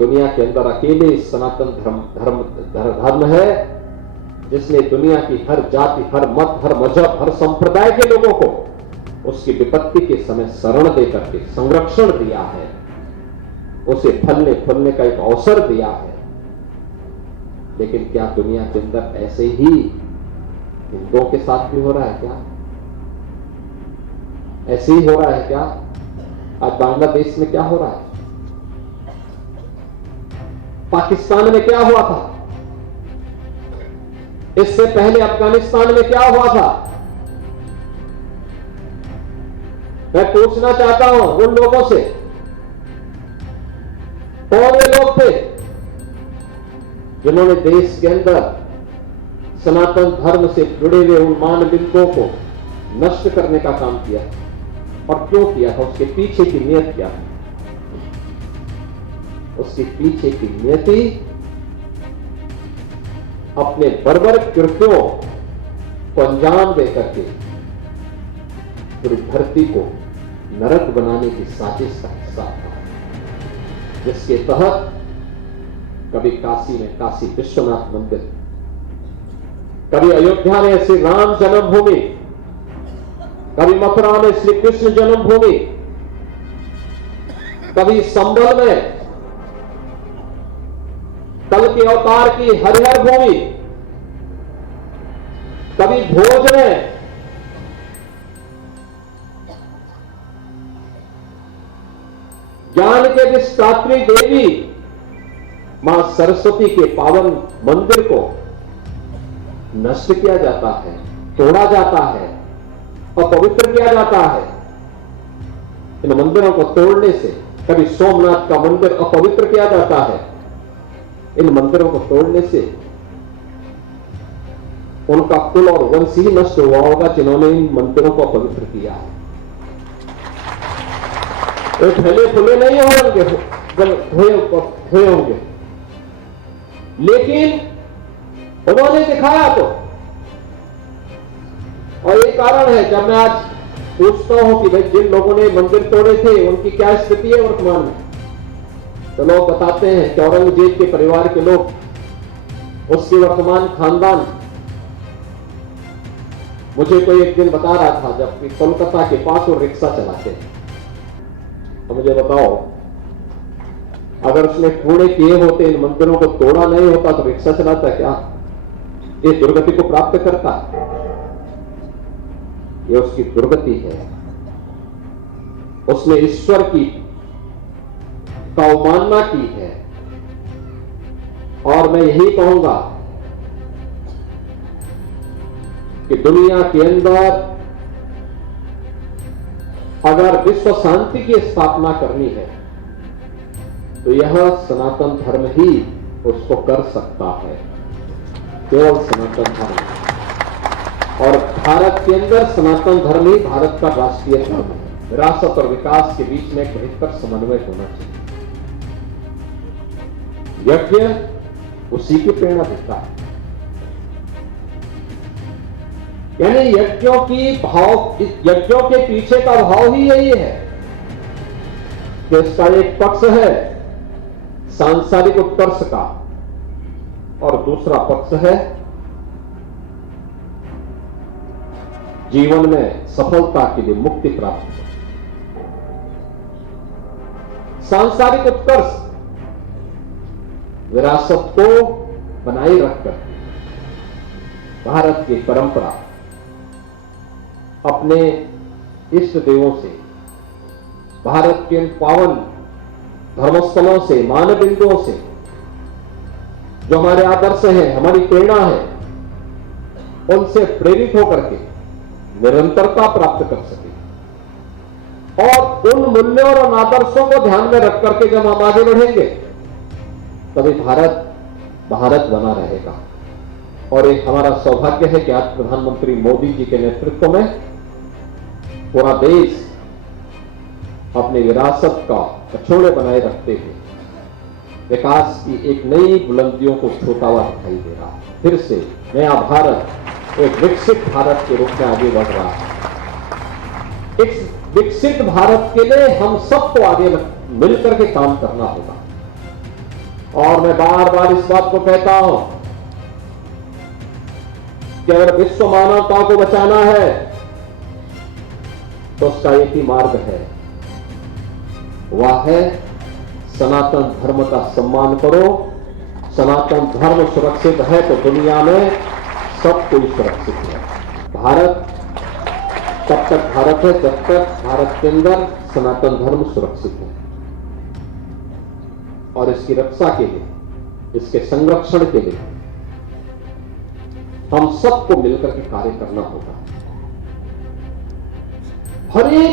दुनिया के अंदर अकेले सनातन धर्म है जिसने दुनिया की हर जाति, हर मत, हर मजहब, हर संप्रदाय के लोगों को उसकी विपत्ति के समय शरण देकर के संरक्षण दिया है, उसे फलने फूलने का एक अवसर दिया है। लेकिन क्या दुनिया के अंदर ऐसे ही हिंदुओं के साथ भी हो रहा है क्या? ऐसे ही हो रहा है क्या? आज बांग्लादेश में क्या हो रहा है? पाकिस्तान में क्या हुआ था? इससे पहले अफगानिस्तान में क्या हुआ था? मैं पूछना चाहता हूं उन लोगों से, कौन वे लोग थे जिन्होंने देश के अंदर सनातन धर्म से जुड़े हुए उन मानबिंदुओं को नष्ट करने का काम किया, और क्यों किया था? उसके पीछे की नियत क्या है? उसके पीछे की नियति अपने बर्बर कृत्यों को अंजाम देकर के पूरी धरती को नरक बनाने की साजिश का हिस्सा था, जिसके तहत कभी काशी में काशी विश्वनाथ मंदिर, कभी अयोध्या में श्री राम जन्मभूमि, कभी मथुरा में श्री कृष्ण जन्मभूमि, कभी संभल में कल के अवतार की हरिहर भूमि, कभी भोज में ज्ञान के विस्तात्री देवी मां सरस्वती के पावन मंदिर को नष्ट किया जाता है, तोड़ा जाता है, अपवित्र किया जाता है। इन मंदिरों को तोड़ने से कभी सोमनाथ का मंदिर अपवित्र किया जाता है, इन मंदिरों को तोड़ने से उनका कुल और वंश ही नष्ट हुआ होगा जिन्होंने इन मंदिरों को अपवित्र किया है। वो फैले फुले नहीं होंगे, लेकिन उन्होंने दिखाया तो। और ये कारण है, जब मैं आज पूछता हूं कि भाई जिन लोगों ने मंदिर तोड़े थे उनकी क्या स्थिति है वर्तमान में, तो लोग बताते हैं कि औरंगजेब के परिवार के लोग, उसके वर्तमान खानदान। मुझे कोई एक दिन बता रहा था, जब कोलकाता के पास वो रिक्शा चलाते हैं, तो मुझे बताओ, अगर उसने कूड़े किए होते, इन मंदिरों को तोड़ा नहीं होता, तो रिक्शा चलाता क्या? ये दुर्गति को प्राप्त करता, ये उसकी दुर्गति है। उसने ईश्वर की अवमानना की है। और मैं यही कहूंगा कि दुनिया के अंदर अगर विश्व शांति की स्थापना करनी है, तो यह सनातन धर्म ही उसको कर सकता है, केवल सनातन धर्म। और भारत के अंदर सनातन धर्म ही भारत का राष्ट्रीय धर्म है। विरासत और विकास के बीच में एक बेहतर समन्वय होना चाहिए। यज्ञ उसी की प्रेरणा देता है, यानी यज्ञों के पीछे का भाव ही यही है कि इसका एक पक्ष है सांसारिक उत्कर्ष का, और दूसरा पक्ष है जीवन में सफलता के लिए मुक्ति प्राप्त। सांसारिक उत्कर्ष विरासत को बनाए रखकर भारत की परंपरा अपने इष्ट देवों से, भारत के पावन धर्मस्थलों से, मानबिंदुओं से, जो हमारे आदर्श हैं, हमारी प्रेरणा है, उनसे प्रेरित होकर के निरंतरता प्राप्त कर सके। और उन मूल्यों और आदर्शों को ध्यान में रख करके जब हम आगे बढ़ेंगे, तभी भारत भारत बना रहेगा। और एक हमारा सौभाग्य है कि आज प्रधानमंत्री मोदी जी के नेतृत्व में पूरा देश अपनी विरासत का कछोड़े बनाए रखते हुए विकास की एक नई बुलंदियों को छूता हुआ दिखाई दे रहा है। फिर से नया भारत एक विकसित भारत के रूप में आगे बढ़ रहा है। इस विकसित भारत के लिए हम सबको आगे मिलकर के काम करना होगा। और मैं बार बार इस बात को कहता हूं कि अगर विश्व मानवता को बचाना है तो उसका एक ही मार्ग है, वह है सनातन धर्म का सम्मान करो। सनातन धर्म सुरक्षित है तो दुनिया में सब कोई सुरक्षित है। भारत तब तक भारत है जब तक भारत के अंदर सनातन धर्म सुरक्षित है, और इसकी रक्षा के लिए, इसके संरक्षण के लिए हम सबको मिलकर के कार्य करना होगा। हर एक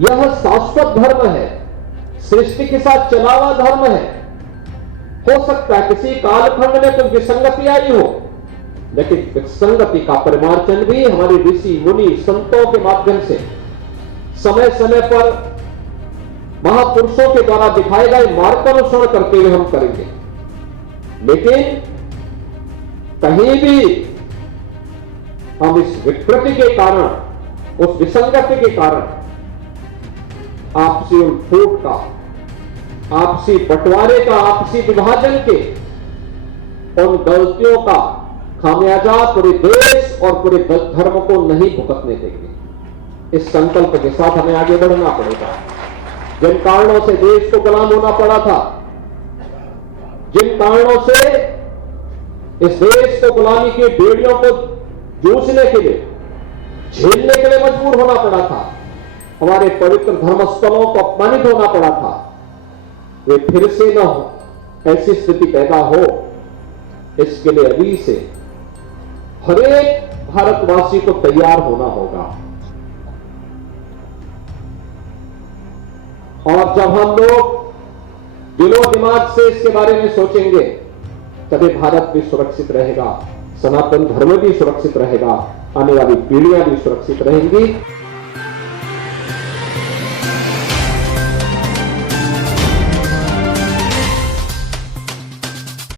यह शाश्वत धर्म है, सृष्टि के साथ चला हुआ धर्म है। हो सकता है किसी कालखंड में कोई विसंगति आई हो, लेकिन विसंगति का परिमार्जन भी हमारे ऋषि मुनि संतों के माध्यम से समय समय पर महापुरुषों के द्वारा दिखाए गए मार्ग का अनुसरण करते हुए हम करेंगे। लेकिन कहीं भी हम इस विकृति के कारण, उस विसंगति के कारण आपसी फूट का, आपसी बंटवारे का, आपसी विभाजन के उन गलतियों का खामियाजा पूरे देश और पूरे धर्म को नहीं भुगतने देंगे। इस संकल्प के साथ हमें आगे बढ़ना पड़ेगा। जिन कारणों से देश को गुलाम होना पड़ा था, जिन कारणों से इस देश को गुलामी की बेड़ियों को जूझने के लिए, झेलने के लिए मजबूर होना पड़ा था, हमारे पवित्र धर्मस्थलों को अपमानित होना पड़ा था, वे फिर से न हो, ऐसी स्थिति पैदा हो, इसके लिए अभी से हर एक भारतवासी को तैयार होना होगा। और जब हम लोग दिलो दिमाग से इसके बारे में सोचेंगे, तभी भारत भी सुरक्षित रहेगा, सनातन धर्म भी सुरक्षित रहेगा, आने वाली पीढ़ियां भी सुरक्षित रहेंगी।